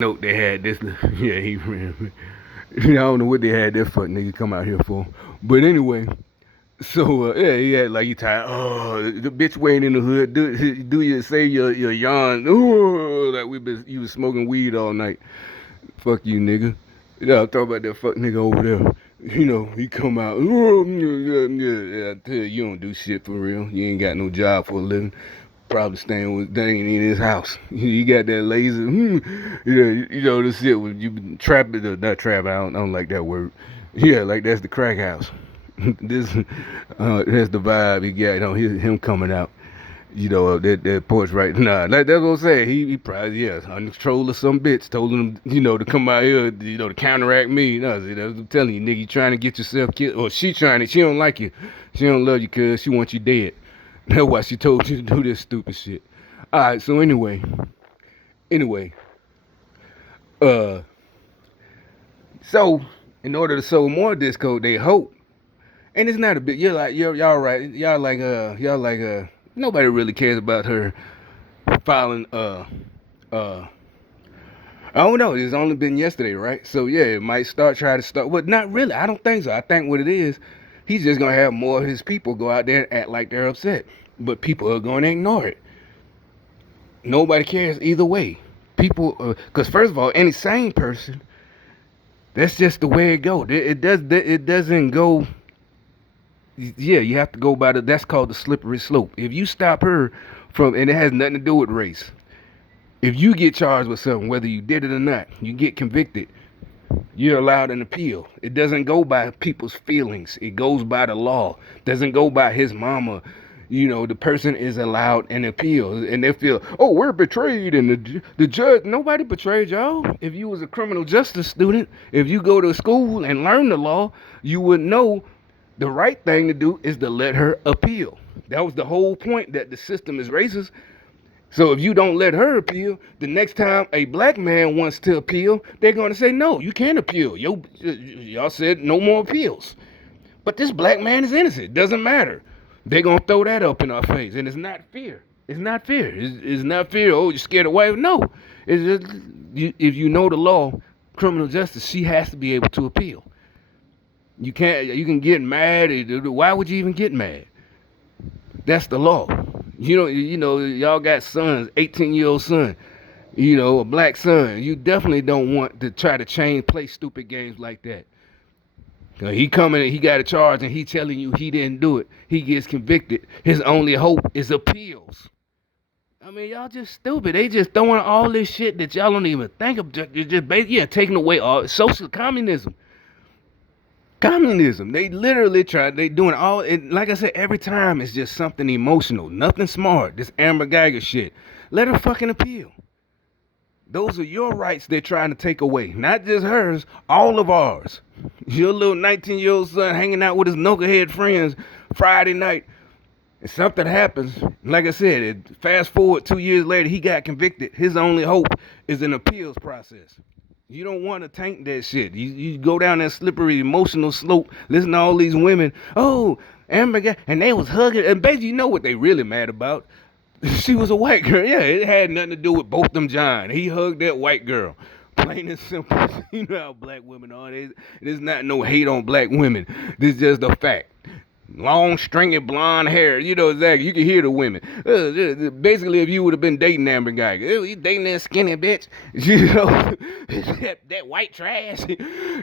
Note they had this. Yeah, he ran. I don't know what they had that fuck nigga come out here for. But anyway, so yeah, he had like you tired. Oh, the bitch waiting in the hood. Do you say your yawn? Oh, like you was smoking weed all night. Fuck you, nigga. Yeah, I'm talking about that fuck nigga over there. He come out. Oh, yeah, I tell you, you don't do shit for real. You ain't got no job for a living. Probably staying with Dane in his house. You got that laser. The shit when you trap it, not trap. I don't like that word. Yeah, like that's the crack house. This, that's the vibe he got. Him coming out. That porch right. Nah, that's what I'm saying. He probably, yeah, uncontrolled or some bitch told him, to come out here, to counteract me. No, see, that's what I'm telling you, nigga. You trying to get yourself killed, or she trying to. She don't like you. She don't love you, cause she wants you dead. That's why she told you to do this stupid shit. All right. So anyway, uh, so in order to sow more discord, they hope, and it's not a bit. Y'all right. Y'all like nobody really cares about her filing uh I don't know. It's only been yesterday, right? So yeah, it might try to start, but not really. I don't think so. I think what it is, he's just gonna have more of his people go out there and act like they're upset, but people are going to ignore it. Nobody cares either way. People, because first of all, any sane person, that's just the way it goes. It doesn't go. Yeah, you have to go by the. That's called the slippery slope. If you stop her from, and it has nothing to do with race. If you get charged with something, whether you did it or not, you get convicted, you're allowed an appeal. It doesn't go by people's feelings. It goes by the law. It doesn't go by his mama. The person is allowed an appeal. And they feel, oh, we're betrayed. And the judge, nobody betrayed y'all. If you was a criminal justice student, if you go to school and learn the law, you would know the right thing to do is to let her appeal. That was the whole point, that the system is racist. So if you don't let her appeal, the next time a black man wants to appeal, they're going to say, no, you can't appeal. Y'all said no more appeals. But this black man is innocent. Doesn't matter. They're going to throw that up in our face. And it's not fear. It's not fear. It's not fear. Oh, you're scared of white. No. It's just, if you know the law, criminal justice, she has to be able to appeal. You can get mad. Why would you even get mad? That's the law. Y'all got sons, 18-year-old son, a black son. You definitely don't want to try to play stupid games like that. He coming, he got a charge, and he telling you he didn't do it. He gets convicted. His only hope is appeals. I mean, y'all just stupid. They just throwing all this shit that y'all don't even think of. Just taking away all social communism. Communism. They literally tried. They doing all. Like I said, every time it's just something emotional, nothing smart. This Amber Geiger shit. Let her fucking appeal. Those are your rights they're trying to take away, not just hers, all of ours. Your little 19-year-old son hanging out with his knucklehead friends Friday night, and something happens. Like I said, fast forward 2 years later, he got convicted. His only hope is an appeals process. You don't want to tank that shit. You go down that slippery emotional slope, listen to all these women. Oh, Amber, and they was hugging. And basically, you know what they really mad about? She was a white girl. Yeah, it had nothing to do with both them John. He hugged that white girl. Plain and simple. You know how black women are. There's not no hate on black women. This is just a fact. Long, stringy, blonde hair. You know exactly. You can hear the women. Basically, if you would have been dating Amber Geiger, you dating that skinny bitch. That white trash.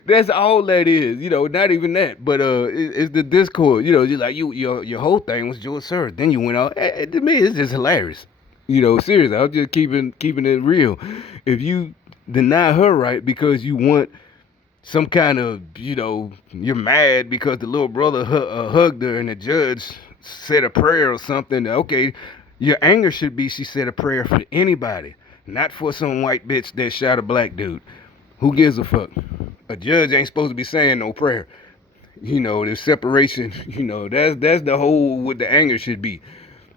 That's all that is. Not even that. But it's the discord. Just like your whole thing was George Soros. Then you went out. To me, it's just hilarious. Seriously, I'm just keeping it real. If you deny her right because you want some kind of, you're mad because the little brother hugged her and the judge said a prayer or something. Okay, your anger should be she said a prayer for anybody, not for some white bitch that shot a black dude. Who gives a fuck? A judge ain't supposed to be saying no prayer. The separation, that's the whole what the anger should be.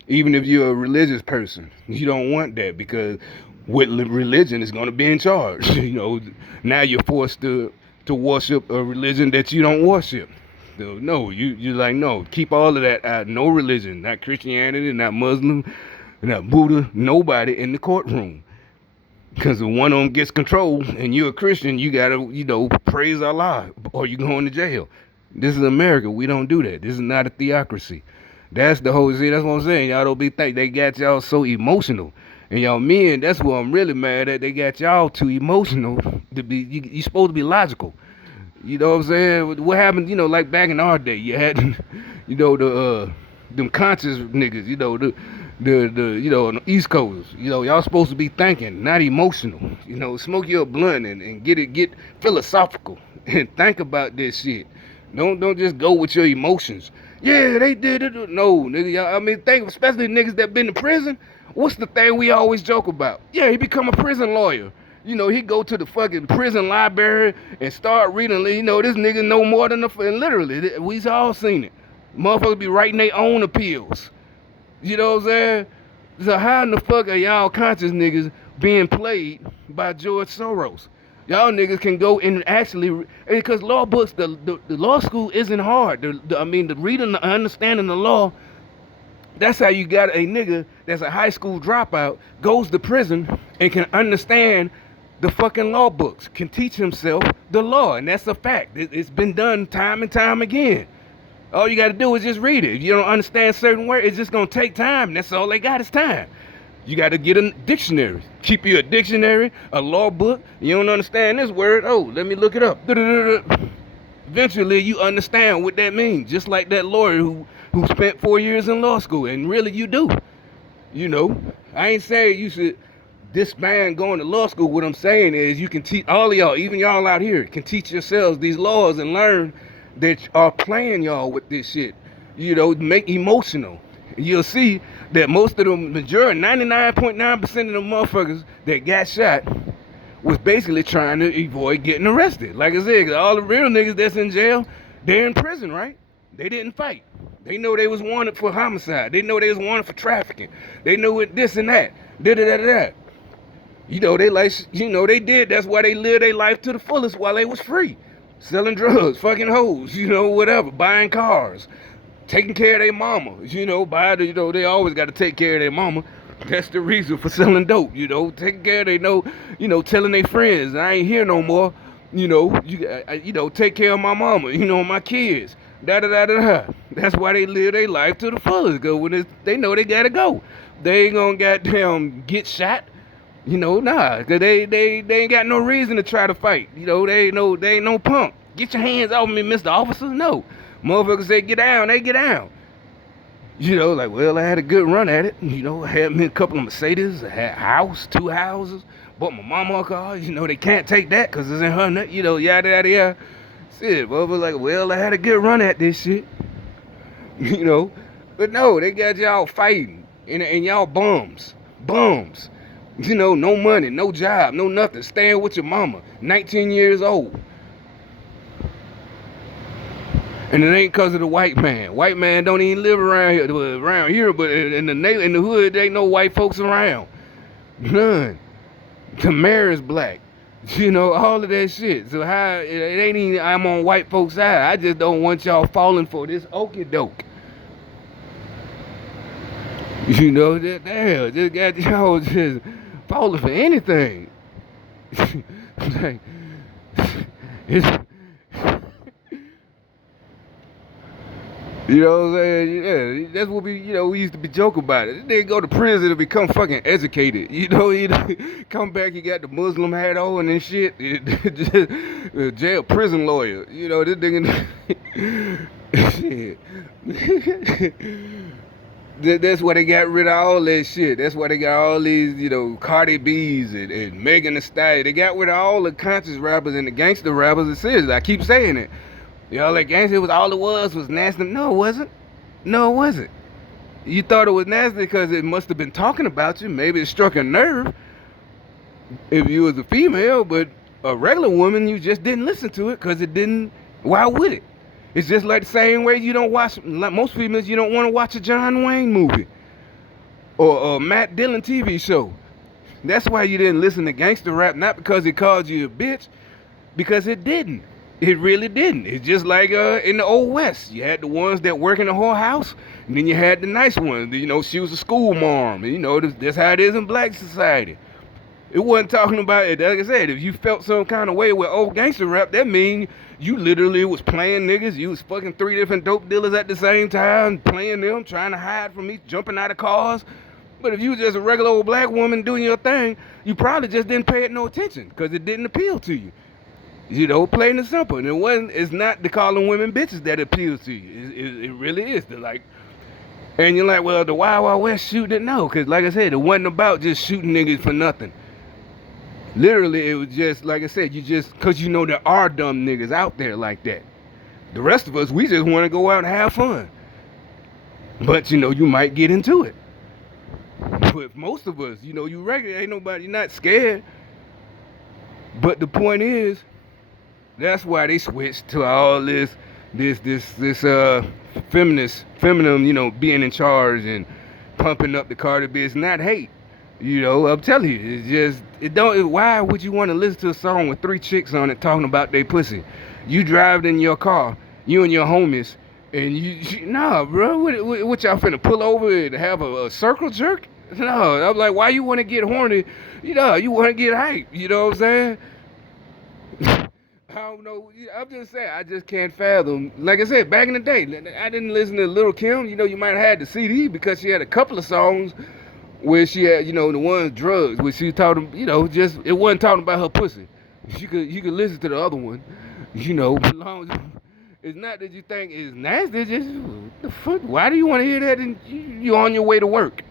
Even if you're a religious person, you don't want that because what religion is going to be in charge. Now you're forced to worship a religion that you don't worship. No, you like, no, keep all of that out. No religion, not Christianity, not Muslim, not Buddha, nobody in the courtroom. Because if one of them gets control and you're a Christian, you gotta, praise Allah or you going to jail. This is America. We don't do that. This is not a theocracy. That's the whole shit. That's what I'm saying. Y'all don't be think they got y'all so emotional. And y'all men, that's what I'm really mad at. They got y'all too emotional to be. You supposed to be logical. You know what I'm saying? What happened? Like back in our day, you had, them conscious niggas. On the East Coast. Y'all supposed to be thinking, not emotional. Smoke your blunt and get philosophical and think about this shit. Don't just go with your emotions. Yeah, they did it. No, nigga. I mean, think especially niggas that been to prison. What's the thing we always joke about? Yeah, he become a prison lawyer. He go to the fucking prison library and start reading. This nigga know more than and literally, we've all seen it. Motherfuckers be writing their own appeals. You know what I'm saying? So how in the fuck are y'all conscious niggas being played by George Soros? Y'all niggas can go and actually, because law books, the law school isn't hard. The reading, the understanding the law, that's how you got a nigga that's a high school dropout, goes to prison, and can understand the fucking law books, can teach himself the law, and that's a fact. It's been done time and time again. All you got to do is just read it. If you don't understand certain words, it's just going to take time. That's all they got is time. You got to get a dictionary. Keep you a dictionary, a law book. You don't understand this word. Oh, let me look it up. Eventually, you understand what that means. Just like that lawyer who spent 4 years in law school. And really, you do. I ain't saying you should disband going to law school. What I'm saying is you can teach all of y'all, even y'all out here, can teach yourselves these laws and learn that are playing y'all with this shit. Make emotional. You'll see that most of the majority, 99.9% of the motherfuckers that got shot was basically trying to avoid getting arrested. Like I said, all the real niggas that's in jail, they're in prison, right? They didn't fight. They know they was wanted for homicide. They know they was wanted for trafficking. They knew it this and that. Da-da-da-da-da. They did. That's why they lived their life to the fullest while they was free. Selling drugs, fucking hoes, whatever, buying cars, taking care of their mama, they always got to take care of their mama. That's the reason for selling dope, taking care of telling their friends, I ain't here no more, take care of my mama, my kids, da-da-da-da-da. That's why they live their life to the fullest, because when they know they got to go. They ain't gonna goddamn get shot. Nah, cause they ain't got no reason to try to fight. They ain't no punk. Get your hands off me, Mr. Officer. No. Motherfuckers say get down, they get down. I had a good run at it. I had me a couple of Mercedes, I had a house, 2 houses, bought my mama a car. They can't take that because it's in her nut, yada yada yada. Shit, motherfuckers I had a good run at this shit. But no, they got y'all fighting and y'all bums. No money, no job, no nothing. Staying with your mama, 19 years old. And it ain't because of the white man. White man don't even live around here, but in the hood, there ain't no white folks around. None. The mayor is black. All of that shit. So how it ain't even I'm on white folks' side. I just don't want y'all falling for this okie doke. Damn, just got y'all just falling for anything. Like, it's, what I'm saying? Yeah, that's what we used to be joking about it. They go to prison to become fucking educated. He come back, he got the Muslim hat on and shit. Jail prison lawyer. This nigga. Shit. That's why they got rid of all that shit. That's why they got all these, Cardi B's and Megan Thee Stallion. They got rid of all the conscious rappers and the gangster rappers. And seriously, I keep saying it. That gangster all it was nasty. No, it wasn't. No, it wasn't. You thought it was nasty because it must have been talking about you. Maybe it struck a nerve if you was a female, but a regular woman, you just didn't listen to it because it didn't. Why would it? It's just like the same way you don't watch, like most females, you don't want to watch a John Wayne movie or a Matt Dillon TV show. That's why you didn't listen to gangster rap, not because it called you a bitch, because it didn't. It really didn't. It's just like in the Old West. You had the ones that work in the whorehouse, and then you had the nice ones. She was a school mom. That's how it is in black society. It wasn't talking about it. Like I said, if you felt some kind of way with old gangster rap, that mean you literally was playing niggas. You was fucking 3 different dope dealers at the same time, playing them, trying to hide from me, jumping out of cars. But if you was just a regular old black woman doing your thing, you probably just didn't pay it no attention because it didn't appeal to you. You know, plain and simple. And it wasn't. It's not the calling women bitches that appeals to you. It really is. Like, and you're like, well, the Wild Wild West shooting it. No, because like I said, it wasn't about just shooting niggas for nothing. Literally, it was just, like I said, you just, because you know there are dumb niggas out there like that. The rest of us, we just want to go out and have fun. But, you know, you might get into it. But most of us, you know, you regular, ain't nobody, you're not scared. But the point is, that's why they switched to all this feminine, you know, being in charge and pumping up the Cardi B. It's not hate. You know, I'm telling you, it's just, why would you want to listen to a song with 3 chicks on it talking about their pussy? You drive in your car, you and your homies, and nah, bro, what y'all finna pull over and have a circle jerk? No, I'm like, why you want to get horny? You know, you want to get hype, you know what I'm saying? I don't know, I'm just saying, I just can't fathom. Like I said, back in the day, I didn't listen to Lil' Kim. You know, you might have had the CD because she had a couple of songs where she had, you know, the ones drugs, where she talking, you know, just, it wasn't talking about her pussy. You could listen to the other one, you know, it's not that you think it's nasty, it's just, what the fuck, why do you want to hear that and you on your way to work,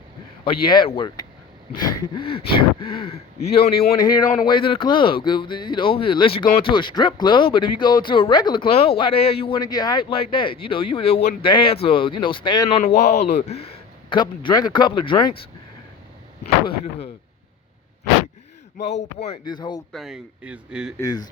or you at work? You don't even want to hear it on the way to the club, you know, unless you're going to a strip club. But if you go to a regular club, why the hell you want to get hyped like that? You know, you just want to dance or, you know, stand on the wall or drink a couple of drinks. But my whole point, this whole thing is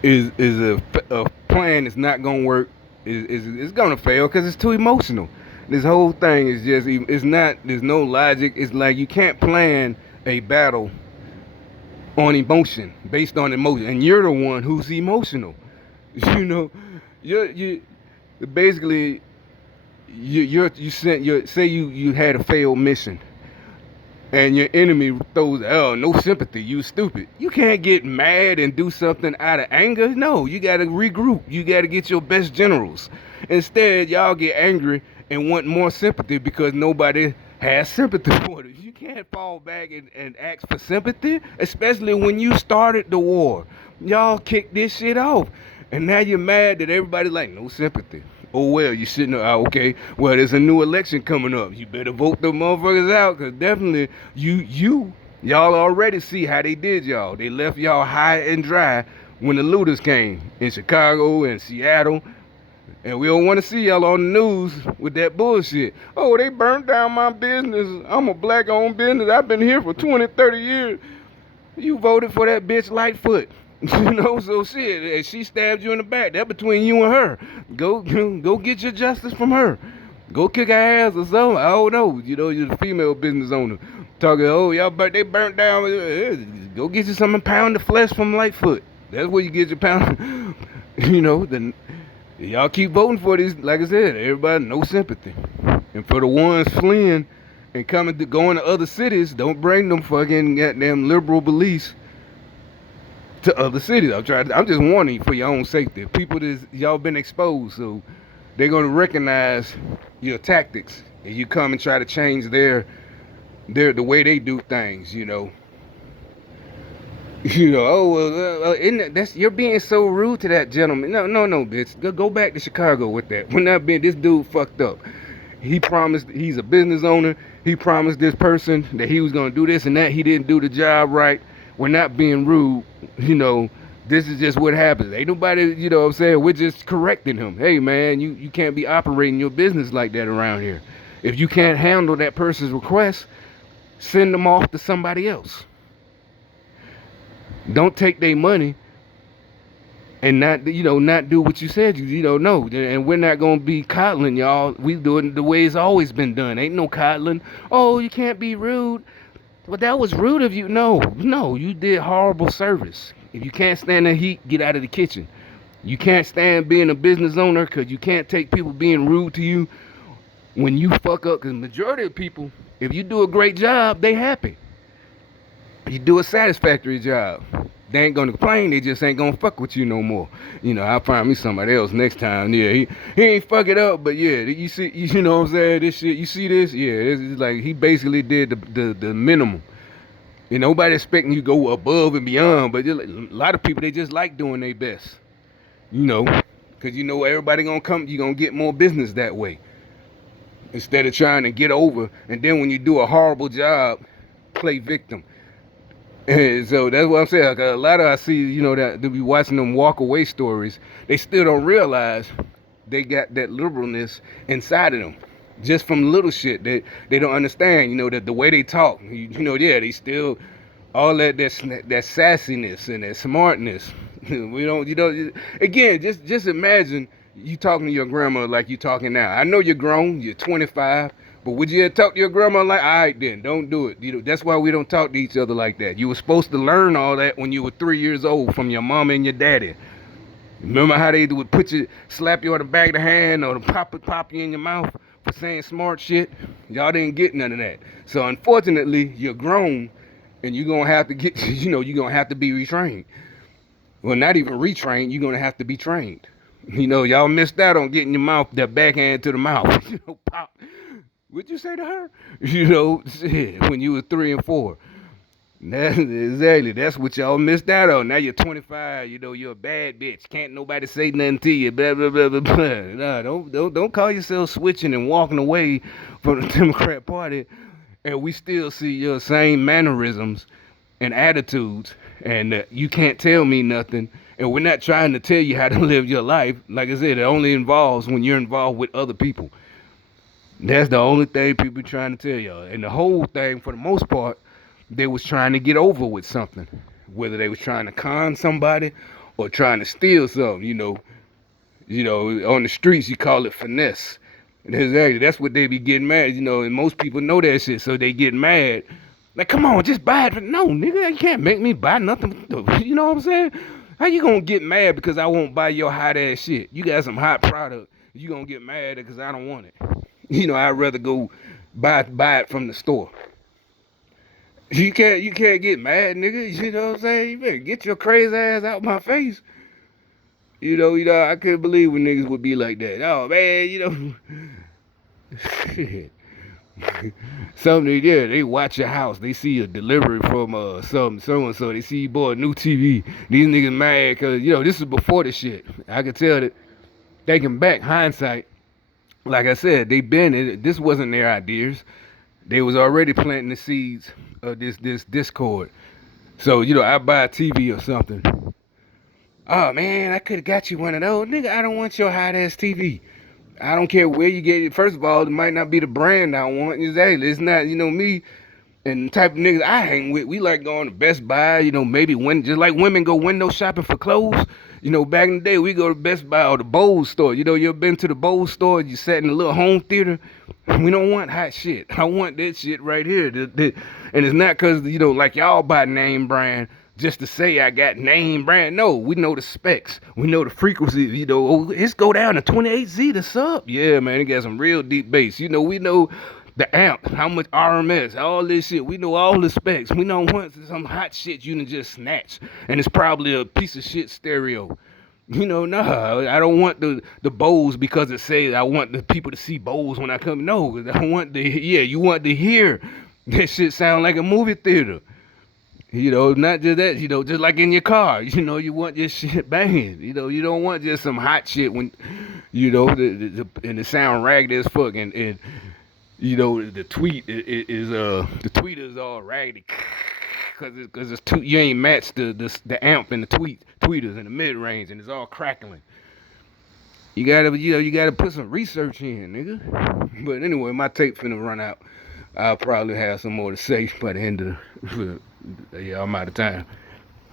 a plan that's not gonna work. It's gonna fail because it's too emotional. This whole thing is just, it's not. There's no logic. It's like you can't plan a battle on emotion, based on emotion, and you're the one who's emotional. You know, you basically say you had a failed mission. And your enemy throws, oh, no sympathy, you stupid. You can't get mad and do something out of anger. No, you got to regroup. You got to get your best generals. Instead, y'all get angry and want more sympathy because nobody has sympathy for it. You can't fall back and ask for sympathy, especially when you started the war. Y'all kicked this shit off. And now you're mad that everybody's like, no sympathy. Oh, well, you shouldn't have. Okay, well, there's a new election coming up. You better vote them motherfuckers out, because definitely y'all already see how they did y'all. They left y'all high and dry when the looters came in Chicago and Seattle. And we don't want to see y'all on the news with that bullshit. Oh, they burnt down my business. I'm a black-owned business. I've been here for 20, 30 years. You voted for that bitch Lightfoot. You know, so shit, and she stabbed you in the back. That between you and her. Go get your justice from her. Go kick her ass or something. I don't know. You know, you're the female business owner. Talking, oh, they burnt down. Go get you some pound of flesh from Lightfoot. That's where you get your pound. You know, then y'all keep voting for these. Like I said, everybody, no sympathy. And for the ones fleeing and going to other cities, don't bring them fucking goddamn liberal beliefs to other cities. I'm just warning you for your own safety. People y'all been exposed, so they're gonna recognize your tactics, and you come and try to change the way they do things. You know. Oh well, you're being so rude to that gentleman. No, bitch. Go back to Chicago with that. We're not being. This dude fucked up. He promised. He's a business owner. He promised this person that he was gonna do this and that. He didn't do the job right. We're not being rude, you know, this is just what happens. Ain't nobody, you know what I'm saying, we're just correcting him. Hey, man, you can't be operating your business like that around here. If you can't handle that person's request, send them off to somebody else. Don't take their money and not do what you said. You don't know. And we're not going to be coddling y'all. We do it the way it's always been done. Ain't no coddling. Oh, you can't be rude. Well, that was rude of you. No, you did horrible service. If you can't stand the heat, get out of the kitchen. You can't stand being a business owner because you can't take people being rude to you when you fuck up. Because the majority of people, if you do a great job, they happy. You do a satisfactory job. They ain't gonna complain. They just ain't gonna fuck with you no more. I'll find me somebody else next time. Yeah, he ain't fuck it up, but yeah, you know what I'm saying? This shit, you see this? Yeah, it's like he basically did the minimum. Nobody expecting you to go above and beyond, but a lot of people they just like doing their best. Because everybody gonna come. You gonna get more business that way instead of trying to get over. And then when you do a horrible job, play victim. And so that's what I'm saying. Like a lot of I see, that they be watching them walk away stories. They still don't realize they got that liberalness inside of them, just from little shit that they don't understand. That the way they talk, yeah, they still all that sassiness and that smartness. We don't, again, just imagine you talking to your grandma like you talking now. I know you're grown, you're 25. But would you talk to your grandma like, all right then, don't do it. That's why we don't talk to each other like that. You were supposed to learn all that when you were 3 years old from your mama and your daddy. Remember how they would slap you on the back of the hand or pop you in your mouth for saying smart shit? Y'all didn't get none of that. So unfortunately, you're grown and you're going to have to you're going to have to be retrained. Well, not even retrained, you're going to have to be trained. Y'all missed out on getting your mouth, that backhand to the mouth. Pop. What'd you say to her? Shit, when you were 3 and 4. Exactly. That's what y'all missed out on. Now you're 25. You're a bad bitch. Can't nobody say nothing to you. Blah blah blah blah blah. Nah, don't call yourself switching and walking away from the Democrat Party, and we still see your same mannerisms and attitudes, and you can't tell me nothing. And we're not trying to tell you how to live your life. Like I said, it only involves when you're involved with other people. That's the only thing people trying to tell y'all. And the whole thing, for the most part, they was trying to get over with something. Whether they was trying to con somebody or trying to steal something, on the streets you call it finesse. And exactly, that's what they be getting mad, and most people know that shit, so they get mad. Like, come on, just buy it. No, nigga, you can't make me buy nothing. You know what I'm saying? How you gonna get mad because I won't buy your hot ass shit? You got some hot product. You gonna get mad because I don't want it. I'd rather go buy it from the store. You can't get mad, nigga. You know what I'm saying? You better get your crazy ass out my face. I couldn't believe when niggas would be like that. Oh man, shit. Something, yeah, they watch your house. They see a delivery from so and so. They see you bought a new TV. These niggas mad because this is before the shit. I could tell that thinking back, hindsight. Like I said, this wasn't their ideas. They was already planting the seeds of this discord. So, I buy a TV or something. Oh man, I could have got you one of those. Nigga, I don't want your hot ass TV. I don't care where you get it. First of all, it might not be the brand I want. It's not, me and the type of niggas I hang with. We like going to Best Buy, maybe just like women go window shopping for clothes. Back in the day, we go to Best Buy or the Bose store. You ever been to the Bose store? You sat in a little home theater. We don't want hot shit. I want that shit right here. And it's not because, like y'all buy name brand just to say I got name brand. No, we know the specs. We know the frequency. It's go down to 28Z to sub. Yeah, man, it got some real deep bass. We know the amp, how much RMS, all this shit. We know all the specs. We know once some hot shit you can just snatch. And it's probably a piece of shit stereo. Nah, I don't want the Bose because it says I want the people to see Bose when I come. No, I want you want to hear that shit sound like a movie theater. Not just that, just like in your car, you want your shit banging. You don't want just some hot shit when, and it sound ragged as fuck. And the tweet is all raggedy. Cause it's too, you ain't matched the amp and the tweeters in the mid range, and it's all crackling. You gotta put some research in, nigga. But anyway, my tape finna run out. I'll probably have some more to say by the end of the. Yeah, I'm out of time.